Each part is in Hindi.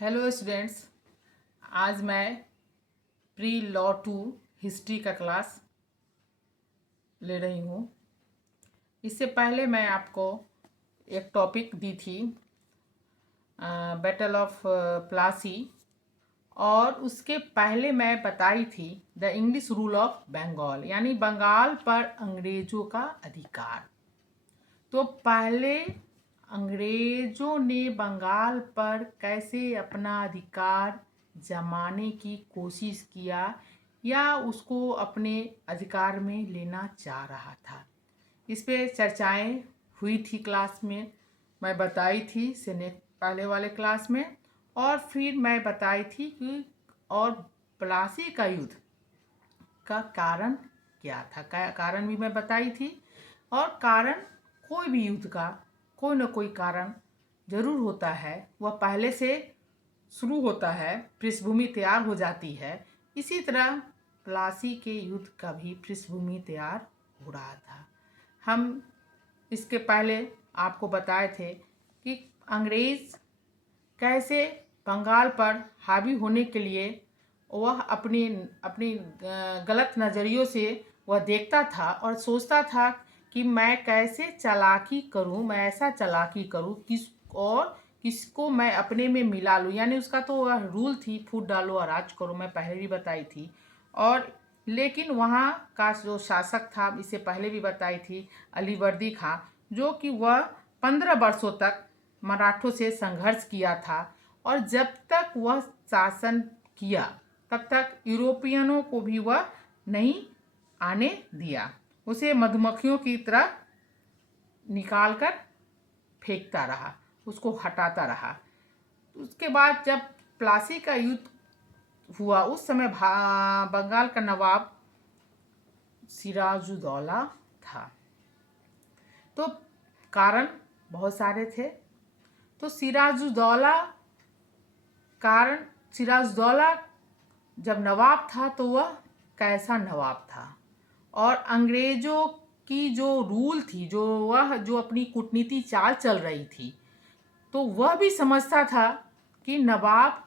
Hello students. आज मैं प्री लॉ 2 हिस्ट्री का क्लास ले रही हूँ। इससे पहले मैं आपको एक टॉपिक दी थी, बैटल ऑफ प्लासी, और उसके पहले मैं बताई थी the English rule of Bengal, यानी बंगाल पर अंग्रेज़ों का अधिकार। तो पहले अंग्रेज़ों ने बंगाल पर कैसे अपना अधिकार जमाने की कोशिश किया या उसको अपने अधिकार में लेना चाह रहा था, इस पे चर्चाएं हुई थी क्लास में। मैं बताई थी पहले वाले क्लास में, और फिर मैं बताई थी कि और प्लासी का युद्ध का कारण क्या था, कारण भी मैं बताई थी। और कारण, कोई भी युद्ध का कोई न कोई कारण जरूर होता है, वह पहले से शुरू होता है, पृष्ठभूमि तैयार हो जाती है। इसी तरह प्लासी के युद्ध का भी पृष्ठभूमि तैयार हो रहा था। हम इसके पहले आपको बताए थे कि अंग्रेज़ कैसे बंगाल पर हावी होने के लिए वह अपनी अपनी गलत नज़रियों से वह देखता था और सोचता था कि मैं कैसे चालाकी करूं, मैं ऐसा चालाकी करूं किसको मैं अपने में मिला लूं। यानी उसका तो वह रूल थी, फूट डालो और राज करो, मैं पहले भी बताई थी। और लेकिन वहाँ का जो शासक था, इससे पहले भी बताई थी, अलीवर्दी खां, जो कि वह 15 वर्षों तक मराठों से संघर्ष किया था। और जब तक वह शासन किया तब तक यूरोपियनों को भी वह नहीं आने दिया, उसे मधुमक्खियों की तरह निकाल कर फेंकता रहा, उसको हटाता रहा। उसके बाद जब प्लासी का युद्ध हुआ, उस समय बंगाल का नवाब सिराजुद्दौला था। तो कारण बहुत सारे थे। तो सिराजुद्दौला जब नवाब था तो वह कैसा नवाब था, और अंग्रेज़ों की जो रूल थी, जो अपनी कूटनीति चाल चल रही थी, तो वह भी समझता था कि नवाब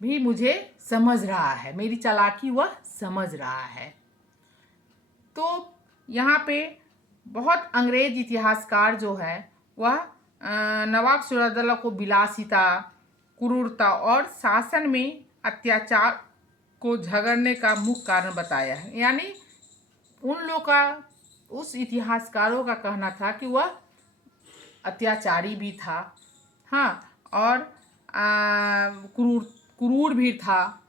भी मुझे समझ रहा है, मेरी चालाकी वह समझ रहा है। तो यहाँ पे बहुत अंग्रेज इतिहासकार जो है वह नवाब सिराजुद्दौला को विलासिता, क्रूरता और शासन में अत्याचार को झगड़ने का मुख्य कारण बताया है। यानी उन लोग का, उस इतिहासकारों का कहना था कि वह अत्याचारी भी था, हाँ, और क्रूर भी था।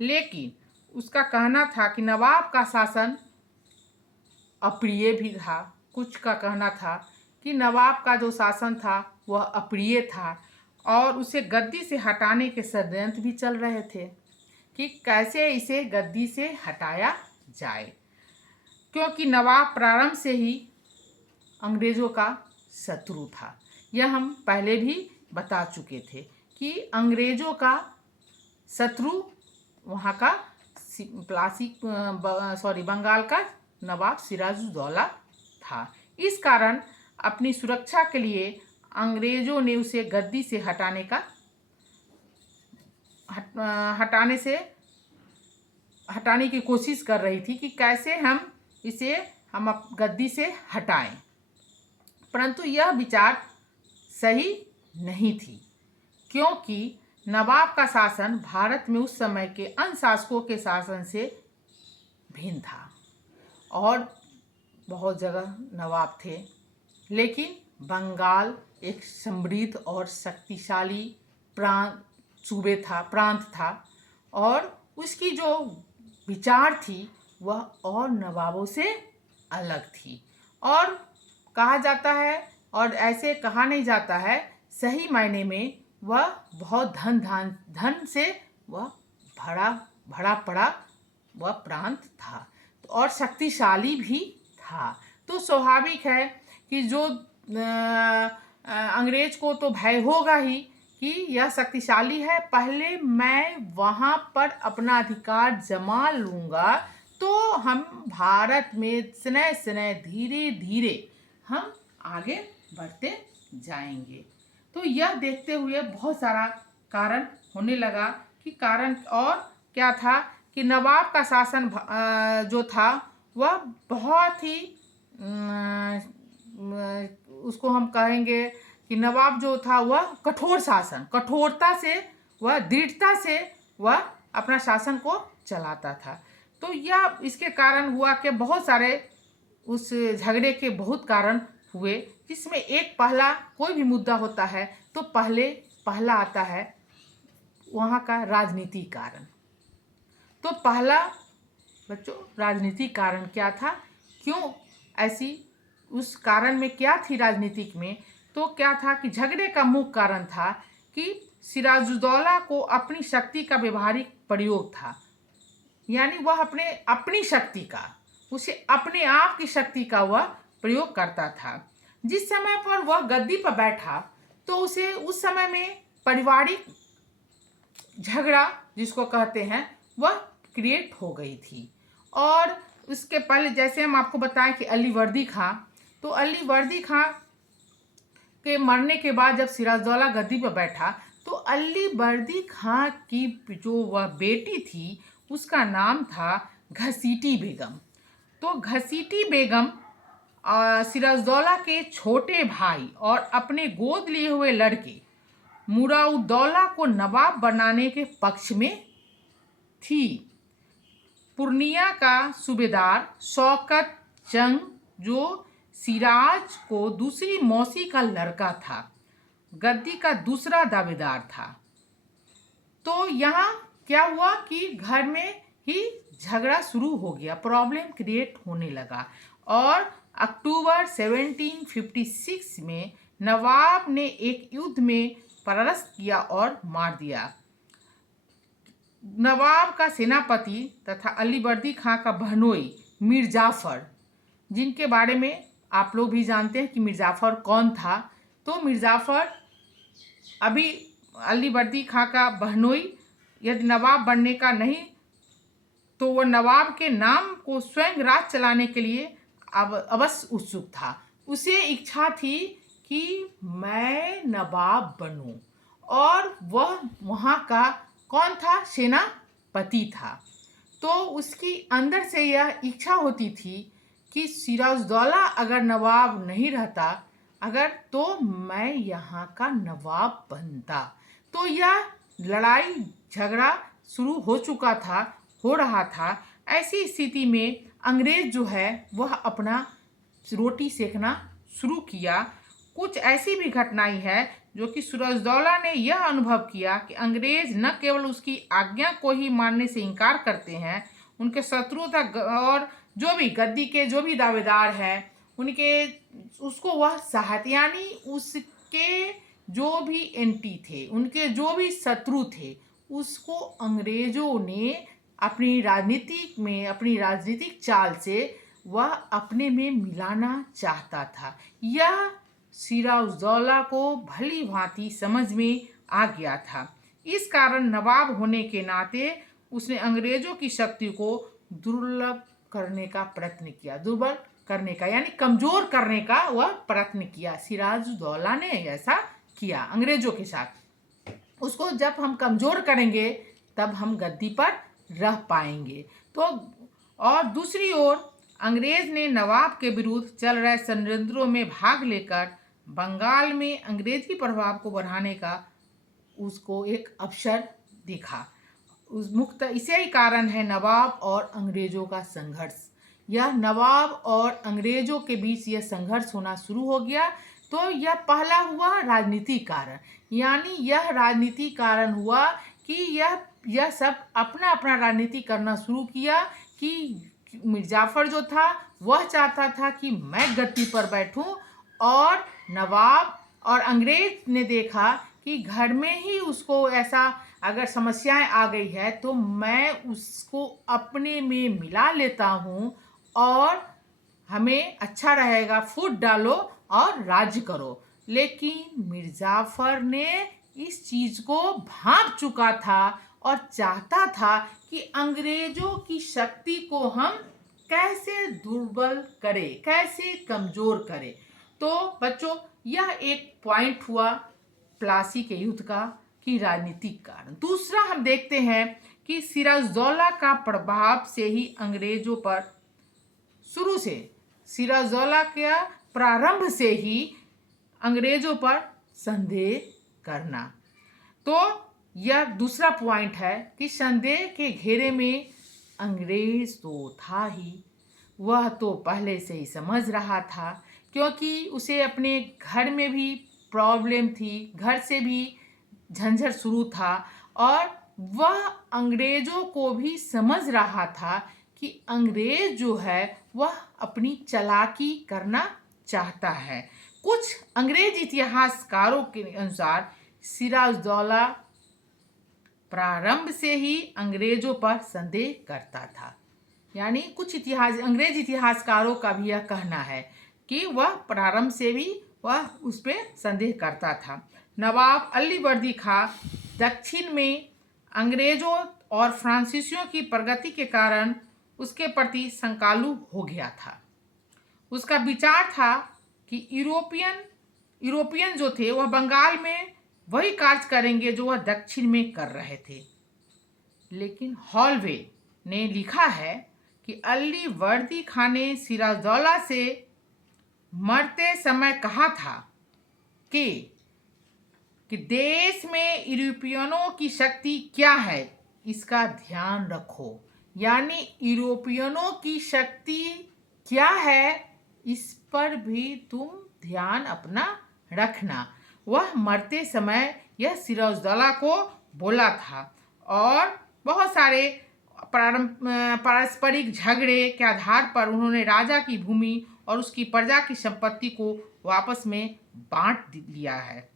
लेकिन उसका कहना था कि नवाब का शासन अप्रिय भी था। कुछ का कहना था कि नवाब का जो शासन था वह अप्रिय था, और उसे गद्दी से हटाने के षड्यंत्र भी चल रहे थे कि कैसे इसे गद्दी से हटाया जाए, क्योंकि नवाब प्रारंभ से ही अंग्रेज़ों का शत्रु था। यह हम पहले भी बता चुके थे कि अंग्रेज़ों का शत्रु वहाँ का बंगाल का नवाब सिराजुद्दौला था। इस कारण अपनी सुरक्षा के लिए अंग्रेज़ों ने उसे गद्दी से हटाने की कोशिश कर रही थी कि कैसे हम गद्दी से हटाएं। परंतु यह विचार सही नहीं थी, क्योंकि नवाब का शासन भारत में उस समय के अन्य शासकों के शासन से भिन्न था। और बहुत जगह नवाब थे, लेकिन बंगाल एक समृद्ध और शक्तिशाली प्रांत था, और उसकी जो विचार थी वह और नवाबों से अलग थी। और कहा जाता है, और ऐसे कहा नहीं जाता है, सही मायने में वह बहुत धन से वह भरा पड़ा वह प्रांत था, और शक्तिशाली भी था। तो स्वाभाविक है कि जो अंग्रेज को तो भय होगा ही कि यह शक्तिशाली है, पहले मैं वहाँ पर अपना अधिकार जमा लूँगा तो हम भारत में स्नेह स्नेह धीरे धीरे हम आगे बढ़ते जाएंगे। तो यह देखते हुए बहुत सारा कारण होने लगा कि कारण और क्या था कि नवाब का शासन जो था वह बहुत ही उसको हम कहेंगे कि नवाब जो था वह कठोर शासन, कठोरता से, वह दृढ़ता से वह अपना शासन को चलाता था। तो यह इसके कारण हुआ कि बहुत सारे उस झगड़े के बहुत कारण हुए, जिसमें एक पहला कोई भी मुद्दा होता है तो पहला आता है वहाँ का राजनीतिक कारण। तो पहला बच्चों राजनीतिक कारण क्या था, क्यों ऐसी, उस कारण में क्या थी राजनीतिक में, तो क्या था कि झगड़े का मुख्य कारण था कि सिराजुद्दौला को अपनी शक्ति का व्यवहारिक प्रयोग था, यानी वह अपनी शक्ति का, उसे अपने आप की शक्ति का वह प्रयोग करता था। जिस समय पर वह गद्दी पर बैठा तो उसे उस समय में पारिवारिक झगड़ा जिसको कहते हैं वह क्रिएट हो गई थी। और उसके पहले जैसे हम आपको बताएं कि अली वर्दी खां, तो अली वर्दी खां के मरने के बाद जब सिराजुद्दौला गद्दी पर बैठा तो अली वर्दी खां की जो वह बेटी थी उसका नाम था घसीटी बेगम। तो घसीटी बेगम सिराजुद्दौला के छोटे भाई और अपने गोद लिए हुए लड़के मुराउद्दौला को नवाब बनाने के पक्ष में थी। पूर्णिया का सूबेदार शौकत जंग जो सिराज को दूसरी मौसी का लड़का था, गद्दी का दूसरा दावेदार था। तो यहाँ क्या हुआ कि घर में ही झगड़ा शुरू हो गया, प्रॉब्लम क्रिएट होने लगा। और अक्टूबर 1756 में नवाब ने एक युद्ध में परास्त किया और मार दिया। नवाब का सेनापति तथा अली वर्दी खां का बहनोई मीर जाफर, जिनके बारे में आप लोग भी जानते हैं कि मीर जाफर कौन था। तो मीर जाफर अभी अली वर्दी खां का बहनोई यदि नवाब बनने का नहीं तो वह नवाब के नाम को स्वयं राज चलाने के लिए अवश्य उत्सुक था। उसे इच्छा थी कि मैं नवाब बनूं, और वह वहाँ का कौन था, सेनापति था। तो उसकी अंदर से यह इच्छा होती थी कि सिराजुद्दौला अगर नवाब नहीं रहता अगर, तो मैं यहाँ का नवाब बनता। तो यह लड़ाई झगड़ा शुरू हो रहा था। ऐसी स्थिति में अंग्रेज जो है वह अपना रोटी सेकना शुरू किया। कुछ ऐसी भी घटनाएं हैं जो कि सिराजुद्दौला ने यह अनुभव किया कि अंग्रेज न केवल उसकी आज्ञा को ही मानने से इनकार करते हैं, उनके शत्रु था और जो भी गद्दी के जो भी दावेदार हैं उनके उसको वह सहायता, यानी उसके जो भी एंटी थे, उनके जो भी शत्रु थे, उसको अंग्रेजों ने अपनी राजनीतिक चाल से वह अपने में मिलाना चाहता था। यह सिराजुद्दौला को भली भांति समझ में आ गया था। इस कारण नवाब होने के नाते उसने अंग्रेजों की शक्ति को दुर्बल करने का यानी कमजोर करने का वह प्रयत्न किया। सिराजुद्दौला ने ऐसा किया अंग्रेजों के साथ। उसको जब हम कमजोर करेंगे तब हम गद्दी पर रह पाएंगे। तो और दूसरी ओर अंग्रेज ने नवाब के विरुद्ध चल रहे षड्यंत्रों में भाग लेकर बंगाल में अंग्रेजी प्रभाव को बढ़ाने का उसको एक अवसर देखा। इसे ही कारण है नवाब और अंग्रेजों का संघर्ष। यह नवाब और अंग्रेजों के बीच यह संघर्ष होना शुरू हो गया। तो यह पहला हुआ राजनीतिक कारण, यानी यह राजनीतिक कारण हुआ कि यह सब अपना अपना राजनीति करना शुरू किया कि मीर जाफर जो था वह चाहता था कि मैं गद्दी पर बैठूं, और नवाब और अंग्रेज ने देखा कि घर में ही उसको ऐसा अगर समस्याएं आ गई है तो मैं उसको अपने में मिला लेता हूं और हमें अच्छा रहेगा, फूट डालो और राज्य करो। लेकिन मीर जाफर ने इस चीज को भांप चुका था और चाहता था कि अंग्रेजों की शक्ति को हम कैसे दुर्बल करें, कैसे कमजोर करें। तो बच्चों यह एक पॉइंट हुआ प्लासी के युद्ध का कि राजनीतिक कारण। दूसरा हम देखते हैं कि सिराजुद्दौला का प्रभाव से ही अंग्रेजों पर शुरू से, सिराजुद्दौला के प्रारंभ से ही अंग्रेजों पर संदेह करना। तो यह दूसरा पॉइंट है कि संदेह के घेरे में अंग्रेज तो था ही, वह तो पहले से ही समझ रहा था, क्योंकि उसे अपने घर में भी प्रॉब्लम थी, घर से भी झंझट शुरू था, और वह अंग्रेजों को भी समझ रहा था कि अंग्रेज जो है वह अपनी चालाकी करना चाहता है। कुछ अंग्रेज इतिहासकारों के अनुसार सिराजुद्दौला प्रारंभ से ही अंग्रेजों पर संदेह करता था। यानी कुछ अंग्रेज इतिहासकारों का भी यह कहना है कि वह प्रारंभ से भी वह उस पर संदेह करता था। नवाब अली वर्दी खां दक्षिण में अंग्रेजों और फ्रांसीसियों की प्रगति के कारण उसके प्रति शंकालु हो गया था। उसका विचार था कि यूरोपियन जो थे वह बंगाल में वही कार्य करेंगे जो वह दक्षिण में कर रहे थे। लेकिन हॉलवे ने लिखा है कि अली वर्दी खां ने सिराजुद्दौला से मरते समय कहा था कि देश में यूरोपियनों की शक्ति क्या है, इसका ध्यान रखो। यानी यूरोपियनों की शक्ति क्या है, इस पर भी तुम ध्यान अपना रखना। वह मरते समय यह सिराजुद्दौला को बोला था, और बहुत सारे पारस्परिक झगड़े के आधार पर उन्होंने राजा की भूमि और उसकी प्रजा की संपत्ति को वापस में बांट लिया है।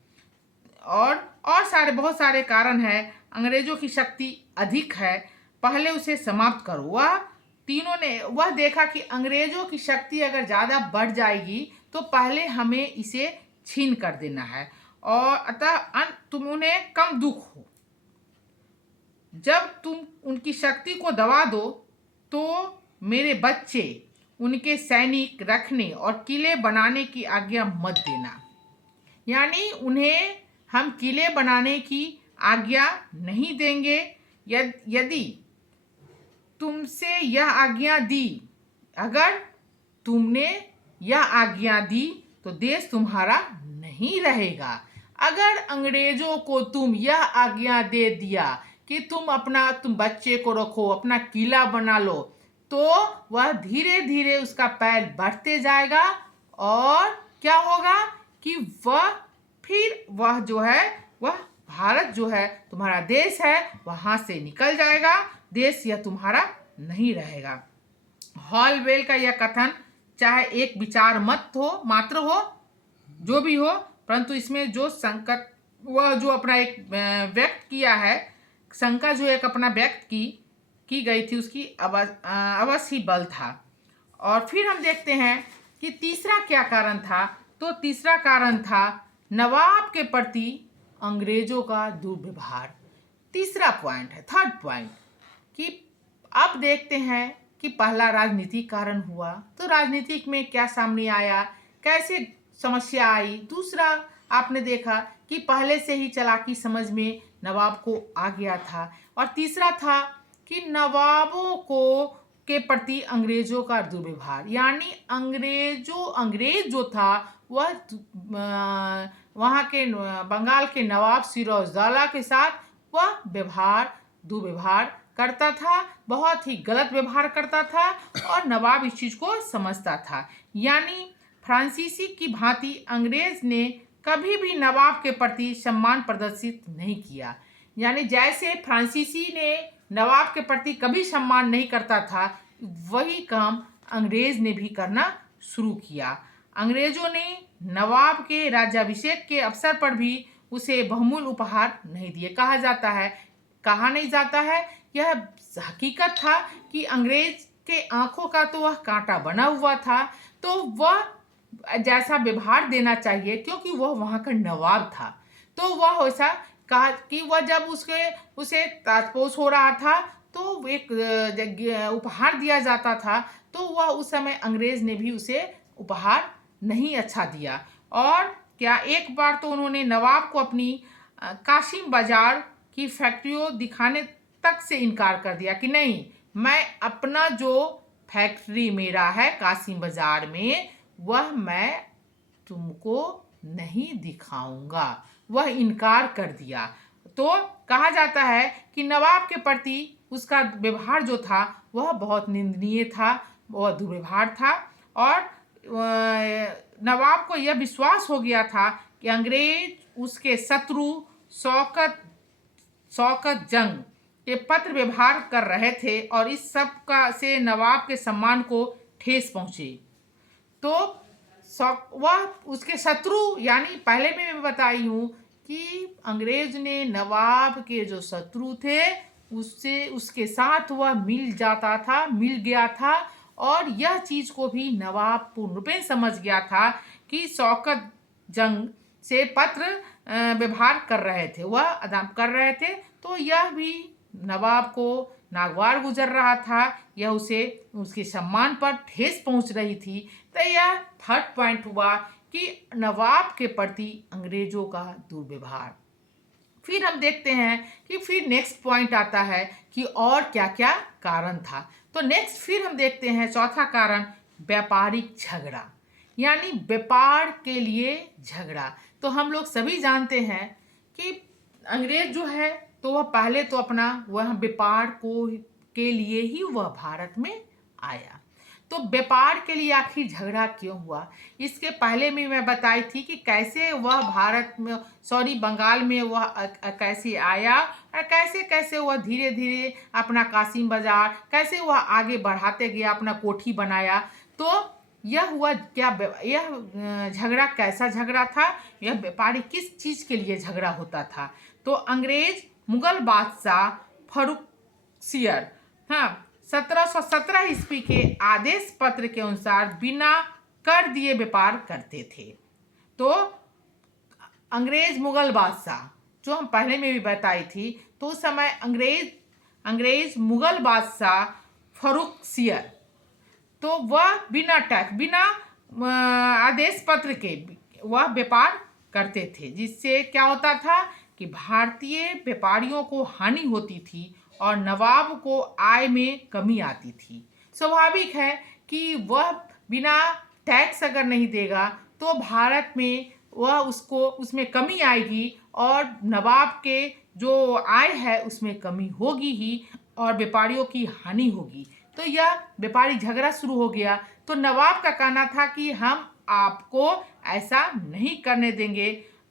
और बहुत सारे कारण हैं। अंग्रेजों की शक्ति अधिक है, पहले उसे समाप्त करो। वह देखा कि अंग्रेजों की शक्ति अगर ज़्यादा बढ़ जाएगी तो पहले हमें इसे छीन कर देना है, और अतः तुम उन्हें कम दुख हो। जब तुम उनकी शक्ति को दबा दो तो मेरे बच्चे उनके सैनिक रखने और किले बनाने की आज्ञा मत देना। यानी उन्हें हम किले बनाने की आज्ञा नहीं देंगे। यदि तुमसे यह आज्ञा दी, अगर तुमने यह आज्ञा दी तो देश तुम्हारा नहीं रहेगा। अगर अंग्रेजों को तुम यह आज्ञा दे दिया कि तुम बच्चे को रखो, अपना किला बना लो, तो वह धीरे धीरे उसका पैर बढ़ते जाएगा, और क्या होगा कि वह जो है वह भारत जो है तुम्हारा देश है वहाँ से निकल जाएगा, देश यह तुम्हारा नहीं रहेगा। हॉलवेल का यह कथन चाहे एक विचार मत हो मात्र हो, जो भी हो, परंतु इसमें जो संकट वह जो अपना एक व्यक्त किया है, शंका जो एक अपना व्यक्त की गई थी, उसकी अवश्य ही बल था। और फिर हम देखते हैं कि तीसरा क्या कारण था। तो तीसरा कारण था नवाब के प्रति अंग्रेजों का दुर्व्यवहार। तीसरा पॉइंट है, थर्ड पॉइंट, कि अब देखते हैं कि पहला राजनीतिक कारण हुआ, तो राजनीतिक में क्या सामने आया, कैसे समस्या आई। दूसरा आपने देखा कि पहले से ही चालाकी समझ में नवाब को आ गया था। और तीसरा था कि नवाबों के प्रति अंग्रेजों का दुर्व्यवहार। यानी अंग्रेज जो था वह वहाँ के बंगाल के नवाब सिराजुद्दौला के साथ वह दुर्व्यवहार करता था, बहुत ही गलत व्यवहार करता था, और नवाब इस चीज़ को समझता था। यानी फ्रांसीसी की भांति अंग्रेज ने कभी भी नवाब के प्रति सम्मान प्रदर्शित नहीं किया। यानी जैसे फ्रांसीसी ने नवाब के प्रति कभी सम्मान नहीं करता था, वही काम अंग्रेज ने भी करना शुरू किया। अंग्रेजों ने नवाब के राज्याभिषेक के अवसर पर भी उसे बहुमूल्य उपहार नहीं दिए। कहा नहीं जाता है, यह हकीकत था कि अंग्रेज के आंखों का तो वह कांटा बना हुआ था, तो वह जैसा व्यवहार देना चाहिए, क्योंकि वह वहाँ का नवाब था, तो वह वैसा कहा कि वह जब उसे ताजपोश हो रहा था तो एक उपहार दिया जाता था, तो वह उस समय अंग्रेज ने भी उसे उपहार नहीं अच्छा दिया। और क्या एक बार तो उन्होंने नवाब को अपनी कासिम बाजार की फैक्ट्रियों दिखाने तक से इनकार कर दिया कि नहीं, मैं अपना जो फैक्ट्री मेरा है कासिम बाजार में, वह मैं तुमको नहीं दिखाऊंगा। वह इनकार कर दिया। तो कहा जाता है कि नवाब के प्रति उसका व्यवहार जो था वह बहुत निंदनीय था, वह दुर्व्यवहार था। और नवाब को यह विश्वास हो गया था कि अंग्रेज उसके शत्रु शौकत शौकत जंग के पत्र व्यवहार कर रहे थे और इस सब का से नवाब के सम्मान को ठेस पहुंचे। तो वह उसके शत्रु, यानी पहले भी मैं बताई हूँ कि अंग्रेज ने नवाब के जो शत्रु थे उससे उसके साथ वह मिल जाता था, मिल गया था। और यह चीज़ को भी नवाब पूर्ण रूपेण समझ गया था कि शौकत जंग से पत्र व्यवहार कर रहे थे, वह अदा कर रहे थे। तो यह भी नवाब को नागवार गुजर रहा था, यह उसे उसके सम्मान पर ठेस पहुंच रही थी। तो यह थर्ड पॉइंट हुआ कि नवाब के प्रति अंग्रेजों का दुर्व्यवहार। फिर हम देखते हैं कि फिर नेक्स्ट पॉइंट आता है कि और क्या क्या कारण था। तो नेक्स्ट फिर हम देखते हैं चौथा कारण, व्यापारिक झगड़ा, यानी व्यापार के लिए झगड़ा। तो हम लोग सभी जानते हैं कि अंग्रेज जो है तो वह पहले तो अपना वह व्यापार को के लिए ही वह भारत में आया। तो व्यापार के लिए आखिर झगड़ा क्यों हुआ, इसके पहले भी मैं बताई थी कि कैसे वह भारत में बंगाल में वह कैसे आया और कैसे कैसे वह धीरे धीरे अपना कासिम बाजार कैसे वह आगे बढ़ाते गया, अपना कोठी बनाया। तो यह हुआ क्या, यह झगड़ा कैसा झगड़ा था, यह व्यापारी किस चीज़ के लिए झगड़ा होता था। तो अंग्रेज मुगल बादशाह फर्रुखसियर, हाँ, 1717 ईस्वी के आदेश पत्र के अनुसार बिना कर दिए व्यापार करते थे। तो अंग्रेज मुगल बादशाह जो हम पहले में भी बताई थी, तो उस समय अंग्रेज मुगल बादशाह फर्रुखसियर, तो वह बिना टैक्स बिना आदेश पत्र के वह व्यापार करते थे, जिससे क्या होता था कि भारतीय व्यापारियों को हानि होती थी और नवाब को आय में कमी आती थी। स्वाभाविक है कि वह बिना टैक्स अगर नहीं देगा तो भारत में वह उसको उसमें कमी आएगी और नवाब के जो आय है उसमें कमी होगी ही और व्यापारियों की हानि होगी। तो यह व्यापारी झगड़ा शुरू हो गया। तो नवाब का कहना था कि हम आपको ऐसा नहीं करने देंगे।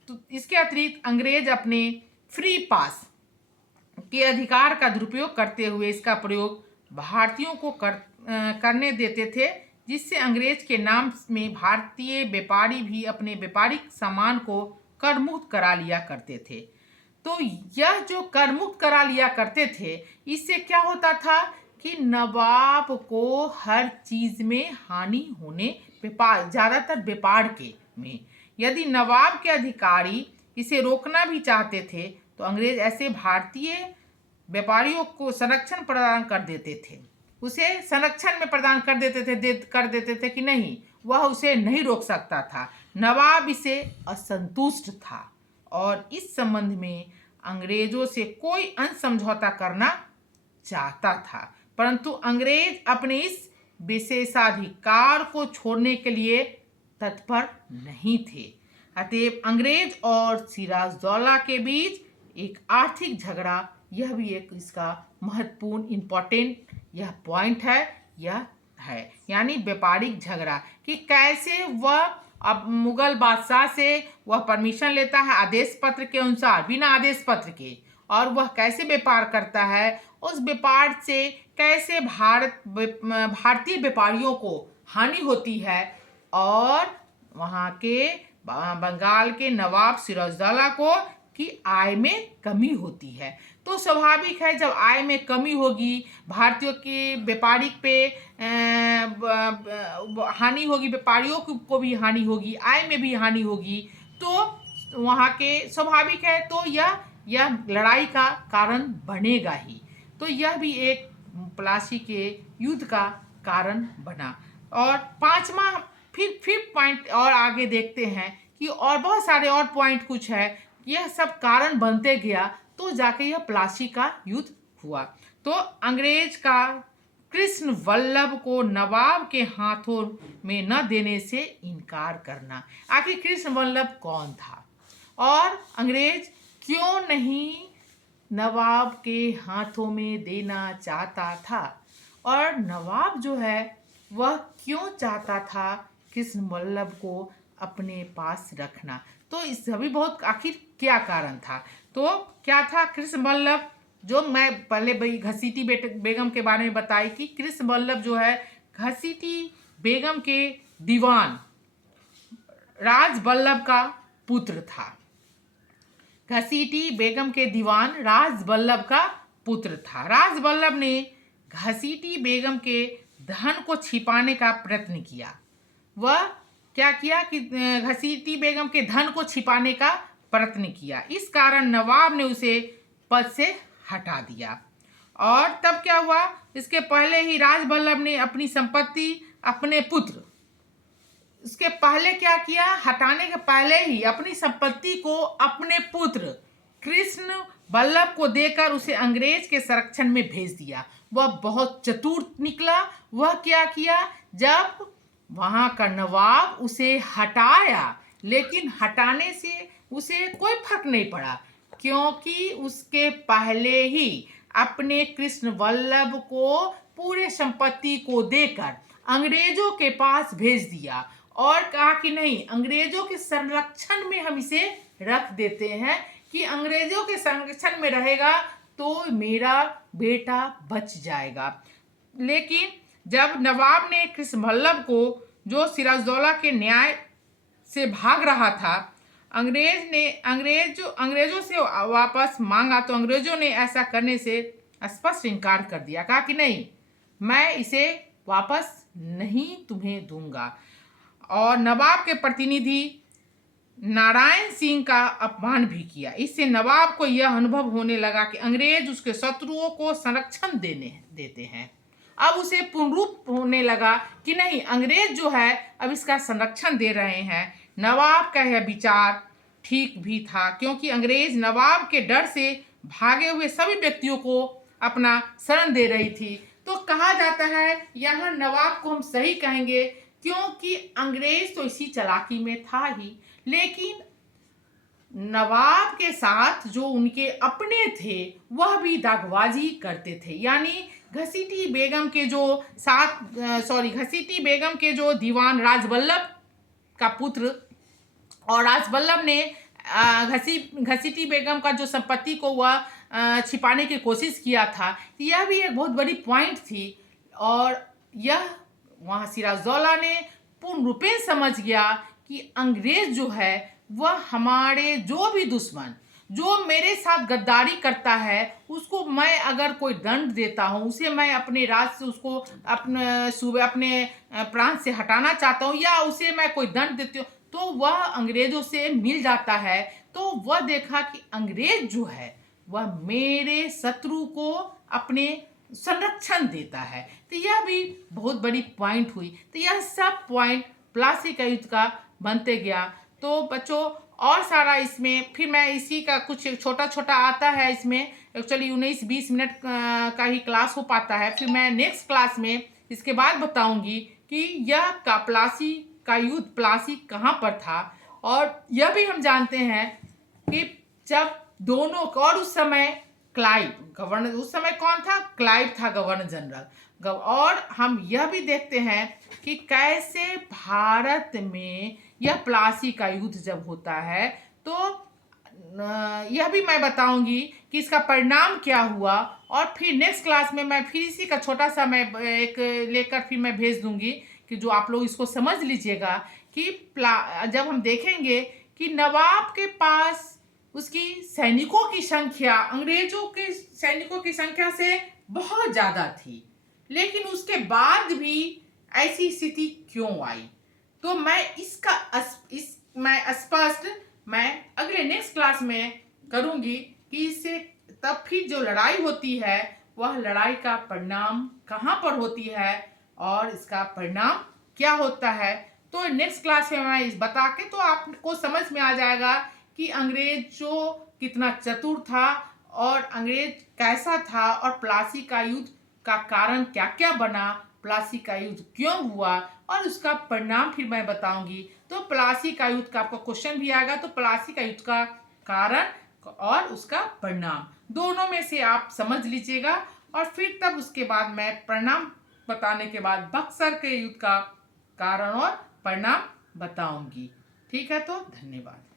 तो इसके अतिरिक्त अंग्रेज अपने फ्री पास के अधिकार का दुरुपयोग करते हुए इसका प्रयोग भारतीयों को करने देते थे, जिससे अंग्रेज के नाम में भारतीय व्यापारी भी अपने व्यापारिक सामान को कर मुक्त करा लिया करते थे। तो यह जो कर मुक्त करा लिया करते थे, इससे क्या होता था कि नवाब को हर चीज़ में हानि होने, व्यापार ज़्यादातर व्यापार के में, यदि नवाब के अधिकारी इसे रोकना भी चाहते थे तो अंग्रेज ऐसे भारतीय व्यापारियों को संरक्षण प्रदान कर देते थे, उसे संरक्षण में प्रदान कर देते थे कि नहीं, वह उसे नहीं रोक सकता था। नवाब इसे असंतुष्ट था और इस संबंध में अंग्रेजों से कोई समझौता करना चाहता था, परंतु अंग्रेज अपने इस विशेषाधिकार को छोड़ने के लिए तत्पर नहीं थे। अतएव अंग्रेज और सिराजदौला के बीच एक आर्थिक झगड़ा, यह भी एक इसका महत्वपूर्ण इम्पोर्टेंट यह पॉइंट है, यह है यानी व्यापारिक झगड़ा कि कैसे वह अब मुगल बादशाह से वह परमिशन लेता है आदेश पत्र के अनुसार, बिना आदेश पत्र के, और वह कैसे व्यापार करता है, उस व्यापार से कैसे भारतीय व्यापारियों को हानि होती है और वहाँ के बंगाल के नवाब सिराजदौला को की आय में कमी होती है। तो स्वाभाविक है जब आय में कमी होगी, भारतीयों के व्यापारिक पे हानि होगी, व्यापारियों को भी हानि होगी, आय में भी हानि होगी, तो वहाँ के स्वाभाविक है तो यह लड़ाई का कारण बनेगा ही। तो यह भी एक प्लासी के युद्ध का कारण बना। और पांचवा फिर पॉइंट और आगे देखते हैं कि और बहुत सारे और पॉइंट कुछ है यह सब कारण बनते गया, तो जाके यह प्लासी का युद्ध हुआ। तो अंग्रेज का कृष्ण वल्लभ को नवाब के हाथों में न देने से इनकार करना। आखिर कृष्ण वल्लभ कौन था और अंग्रेज क्यों नहीं नवाब के हाथों में देना चाहता था, और नवाब जो है वह क्यों चाहता था कृष्ण वल्लभ को अपने पास रखना। तो इस सभी बहुत आखिर क्या कारण था। तो क्या था, कृष्ण वल्लभ जो मैं पहले घसीटी बेगम के बारे में बताई कि कृष्ण वल्लभ जो है घसीटी बेगम के दीवान राज वल्लभ का पुत्र था। घसीटी बेगम के दीवान राज वल्लभ का पुत्र था। राज वल्लभ ने घसीटी बेगम के धन को छिपाने का प्रयत्न किया। वह क्या किया कि घसीटी बेगम के धन को छिपाने का प्रयत्न किया। इस कारण नवाब ने उसे पद से हटा दिया। और तब क्या हुआ, इसके पहले ही राज वल्लभ ने अपनी संपत्ति अपने पुत्र, उसके पहले क्या किया, हटाने के पहले ही अपनी संपत्ति को अपने पुत्र कृष्ण वल्लभ को देकर उसे अंग्रेज के संरक्षण में भेज दिया। वह बहुत चतुर निकला। वह क्या किया, जब वहां का नवाब उसे हटाया, लेकिन हटाने से उसे कोई फर्क नहीं पड़ा, क्योंकि उसके पहले ही अपने कृष्ण वल्लभ को पूरे संपत्ति को देकर अंग्रेजों के पास भेज दिया और कहा कि नहीं, अंग्रेजों के संरक्षण में हम इसे रख देते हैं कि अंग्रेजों के संरक्षण में रहेगा तो मेरा बेटा बच जाएगा। लेकिन जब नवाब ने कृष्ण वल्लभ को, जो सिराजदौला के न्याय से भाग रहा था, अंग्रेजों से वापस मांगा, तो अंग्रेजों ने ऐसा करने से स्पष्ट इनकार कर दिया। कहा कि नहीं, मैं इसे वापस नहीं तुम्हें दूंगा। और नवाब के प्रतिनिधि नारायण सिंह का अपमान भी किया। इससे नवाब को यह अनुभव होने लगा कि अंग्रेज उसके शत्रुओं को संरक्षण देते हैं। अब उसे पूर्ण रूप होने लगा कि नहीं, अंग्रेज जो है अब इसका संरक्षण दे रहे हैं। नवाब का यह विचार ठीक भी था, क्योंकि अंग्रेज नवाब के डर से भागे हुए सभी व्यक्तियों को अपना शरण दे रही थी। तो कहा जाता है, यहाँ नवाब को हम सही कहेंगे, क्योंकि अंग्रेज तो इसी चालाकी में था ही, लेकिन नवाब के साथ जो उनके अपने थे वह भी दागबाजी करते थे। यानी घसीटी बेगम के जो दीवान राजवल्लभ का पुत्र, और राजवल्लभ ने घसीटी बेगम का जो संपत्ति को वह छिपाने की कोशिश किया था, तो यह भी एक बहुत बड़ी पॉइंट थी। और यह वहाँ सिराजदौला ने पूर्ण रूपेण समझ गया कि अंग्रेज जो है वह हमारे जो भी दुश्मन जो मेरे साथ गद्दारी करता है, उसको मैं अगर कोई दंड देता हूँ, उसे मैं अपने राज से उसको अपने प्रांत से हटाना चाहता हूँ, या उसे मैं कोई दंड देती हूँ, तो वह अंग्रेजों से मिल जाता है। तो वह देखा कि अंग्रेज जो है वह मेरे शत्रु को अपने संरक्षण देता है। तो यह भी बहुत बड़ी पॉइंट हुई। तो यह सब पॉइंट प्लासी का युद्ध का बनते गया। तो बच्चों, और सारा इसमें फिर मैं इसी का कुछ छोटा छोटा आता है, इसमें एक्चुअली 19-20 मिनट का ही क्लास हो पाता है। फिर मैं नेक्स्ट क्लास में इसके बाद बताऊंगी कि यह प्लासी का युद्ध, प्लासी कहाँ पर था। और यह भी हम जानते हैं कि जब दोनों, और उस समय क्लाइव गवर्नर, उस समय कौन था, क्लाइव था गवर्नर जनरल। और हम यह भी देखते हैं कि कैसे भारत में यह प्लासी का युद्ध जब होता है, तो यह भी मैं बताऊंगी कि इसका परिणाम क्या हुआ। और फिर नेक्स्ट क्लास में मैं फिर इसी का छोटा सा मैं एक लेकर फिर मैं भेज दूंगी कि जो आप लोग इसको समझ लीजिएगा कि जब हम देखेंगे कि नवाब के पास उसकी सैनिकों की संख्या अंग्रेजों के सैनिकों की संख्या से बहुत ज़्यादा थी, लेकिन उसके बाद भी ऐसी स्थिति क्यों आई, तो मैं मैं स्पष्ट अगले नेक्स्ट क्लास में करूंगी कि इससे तब फिर जो लड़ाई होती है वह लड़ाई का परिणाम कहाँ पर होती है और इसका परिणाम क्या होता है। तो नेक्स्ट क्लास में मैं इस बता के तो आपको समझ में आ जाएगा कि अंग्रेज जो कितना चतुर था और अंग्रेज कैसा था और प्लासी का युद्ध का कारण क्या क्या बना, प्लासी का युद्ध क्यों हुआ और उसका परिणाम फिर मैं बताऊंगी। तो प्लासी का युद्ध का आपको क्वेश्चन भी आएगा, तो प्लासी का युद्ध का कारण और उसका परिणाम दोनों में से आप समझ लीजिएगा। और फिर तब उसके बाद मैं परिणाम बताने के बाद बक्सर के युद्ध का कारण और परिणाम बताऊंगी। ठीक है, तो धन्यवाद।